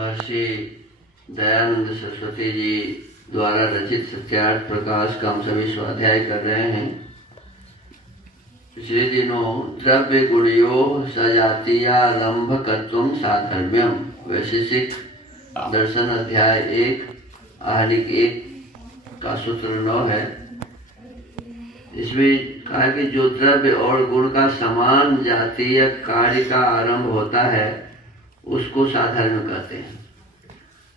महर्षि दयानंद सरस्वती जी द्वारा रचित सत्यार्थ प्रकाश का हम सभी स्वाध्याय कर रहे हैं। पिछले दिनों द्रव्य गुणयो सजातीयारंभकत्वं साधर्म्यम वैशेषिक दर्शन अध्याय 1 आहनिक 1 का सूत्र 9 है। इसमें कहा कि जो द्रव्य और गुण का समान जातीय कार्य का आरंभ होता है उसको साधर्म्य कहते हैं।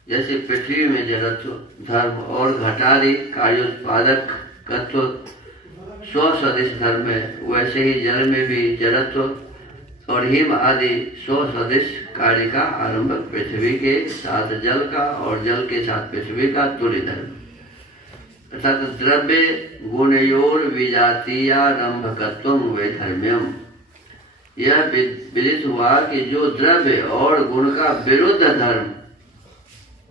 जैसे पृथ्वी में जड़त्व धर्म और घटारी कार्योत्पादक तत्व स्वसदिश धर्म है, वैसे ही जल में भी जड़त्व और हिम आदि स्वसदिश कार्य का आरंभ पृथ्वी के साथ जल का और जल के साथ पृथ्वी का तुल्य धर्म अर्थात द्रव्य गुणयोर विजातीयारंभकत्वं वैधर्म्यम। यह विदित हुआ कि जो द्रव्य और गुण का विरुद्ध धर्म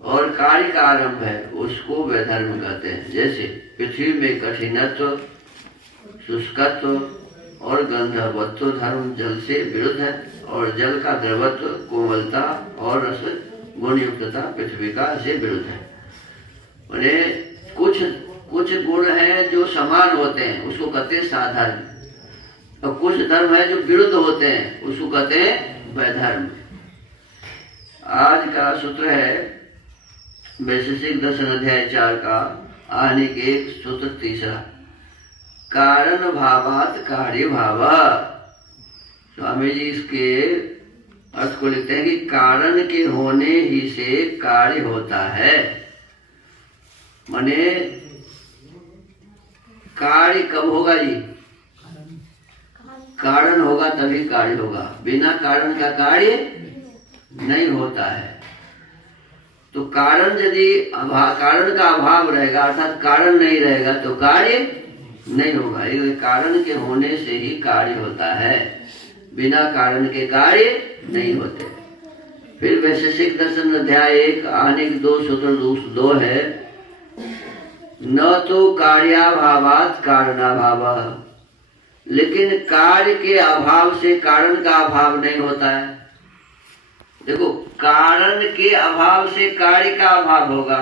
और कार्य का आरंभ है उसको वैधर्म कहते हैं। जैसे पृथ्वी में कठिनत्व शुष्कत्व और गंधर्वत्व धर्म जल से विरुद्ध है और जल का द्रवत्व कोमलता और रस गुणयुक्तता पृथ्वी का से विरुद्ध है। उन्हें कुछ गुण हैं जो समान होते हैं उसको कहते हैं साधर्म और कुछ धर्म है जो विरुद्ध होते हैं उसको कहते हैं वैधर्म। आज का सूत्र है वैशेषिक दर्शन अध्याय 4 का आहनिक 1 सूत्र 3 कारण भावात कार्य भाव। स्वामी जी इसके अर्थ को लिखते हैं कि कारण के होने ही से कार्य होता है। माने कार्य कब होगा जी? कारण होगा तभी कार्य होगा, बिना कारण का कार्य नहीं होता है। तो कारण यदि कारण का अभाव रहेगा अर्थात कारण नहीं रहेगा तो कार्य नहीं होगा। ये कारण के होने से ही कार्य होता है, बिना कारण के कार्य नहीं होते। फिर वैशेषिक दर्शन अध्याय 1 आहनिक 2 सूत्र 2 है न तो कार्याभावात कारणाभाव, लेकिन कार्य के अभाव से कारण का अभाव नहीं होता है। देखो कारण के अभाव से कार्य का अभाव होगा,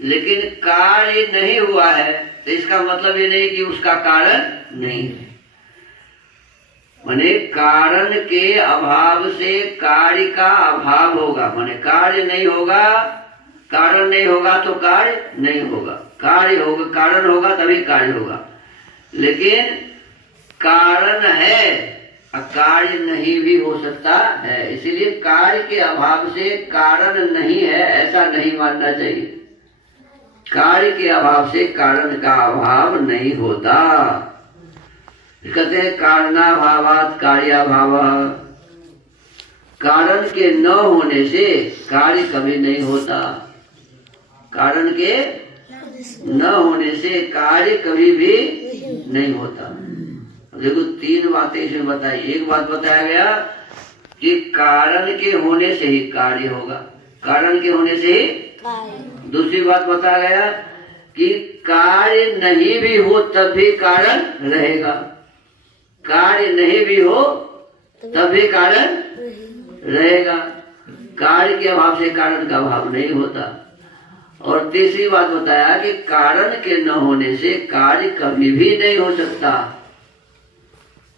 लेकिन कार्य नहीं हुआ है तो इसका मतलब ये नहीं कि उसका कारण नहीं है। माने कारण के अभाव से कार्य का अभाव होगा। माने कार्य नहीं होगा, कारण नहीं होगा तो कार्य नहीं होगा। कार्य होगा, कारण होगा तभी कार्य होगा। लेकिन कारण है कार्य नहीं भी हो सकता है, इसीलिए कार्य के अभाव से कारण नहीं है ऐसा नहीं मानना चाहिए। कार्य के अभाव से कारण का अभाव नहीं होता। कहते हैं कारणाभावात कार्याभाव, कारण के न होने से कार्य कभी नहीं होता। कारण के न होने से कार्य कभी भी नहीं होता। देखो 3 बातें इसमें बताई। एक बात बताया गया कि कारण के होने से ही कार्य होगा, कारण के होने से ही। दूसरी बात बताया गया कि कार्य नहीं भी हो तब भी कारण रहेगा, कार्य नहीं भी हो तब भी कारण रहेगा। कार्य के अभाव से कारण का अभाव नहीं होता। और तीसरी बात बताया कि कारण के न होने से कार्य कभी भी नहीं हो सकता।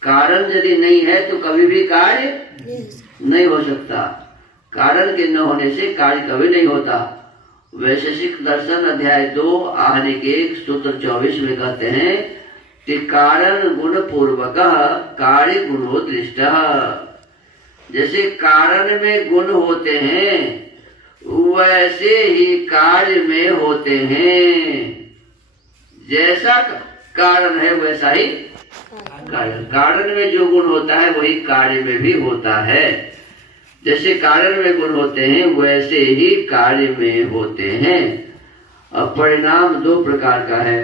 कारण यदि नहीं है तो कभी भी कार्य नहीं हो सकता। कारण के न होने से कार्य कभी नहीं होता। वैशेषिक दर्शन अध्याय 2 आहनिक 1 सूत्र 24 में कहते हैं कि कारण गुण पूर्वक कार्य गुणो दृष्ट। जैसे कारण में गुण होते हैं वैसे ही कार्य में होते हैं। जैसा कारण है वैसा ही कारण में जो गुण होता है वही कार्य में भी होता है। जैसे कारण में गुण होते हैं वैसे ही कार्य में होते हैं। अब परिणाम 2 प्रकार का है।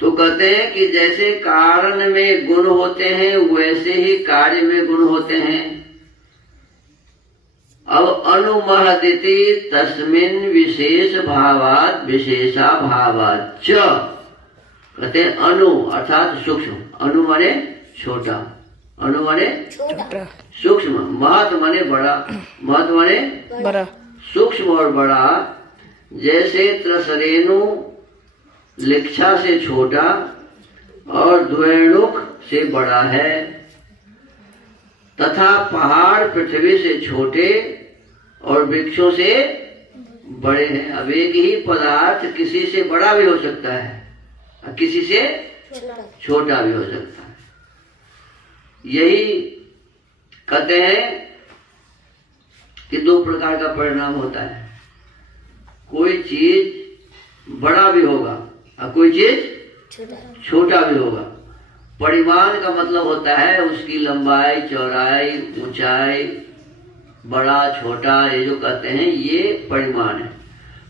तो कहते हैं कि जैसे कारण में गुण होते हैं वैसे ही कार्य में गुण होते हैं। अब अनुमहदिति तस्मिन् विशेष भावात विशेषा भावाच्च। कहते हैं अनु अर्थात सूक्ष्म, अनु माने छोटा अणु माने छोटा, सूक्ष्म, महत माने बड़ा, महत माने बड़ा, सूक्ष्म और बड़ा। जैसे त्रसरेणु लिक्षा से छोटा और द्वैणुक से बड़ा है, तथा पहाड़ पृथ्वी से छोटे और वृक्षों से बड़े हैं। अब एक ही पदार्थ किसी से बड़ा भी हो सकता है और किसी से छोटा भी हो सकता है। यही कहते हैं कि दो प्रकार का परिणाम होता है। कोई चीज बड़ा भी होगा और कोई चीज छोटा भी होगा। परिमाण का मतलब होता है उसकी लंबाई, चौड़ाई, ऊंचाई, बड़ा छोटा, ये जो कहते हैं ये परिमाण है।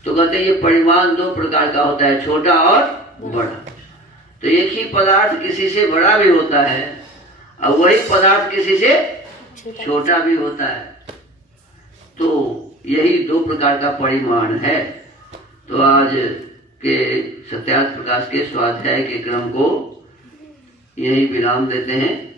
तो कहते हैं ये परिमाण दो प्रकार का होता है, छोटा और बड़ा। तो एक ही पदार्थ किसी से बड़ा भी होता है और वही पदार्थ किसी से छोटा भी होता है। तो यही दो प्रकार का परिमाण है। तो आज के सत्यार्थ प्रकाश के स्वाध्याय के क्रम को यही विराम देते हैं।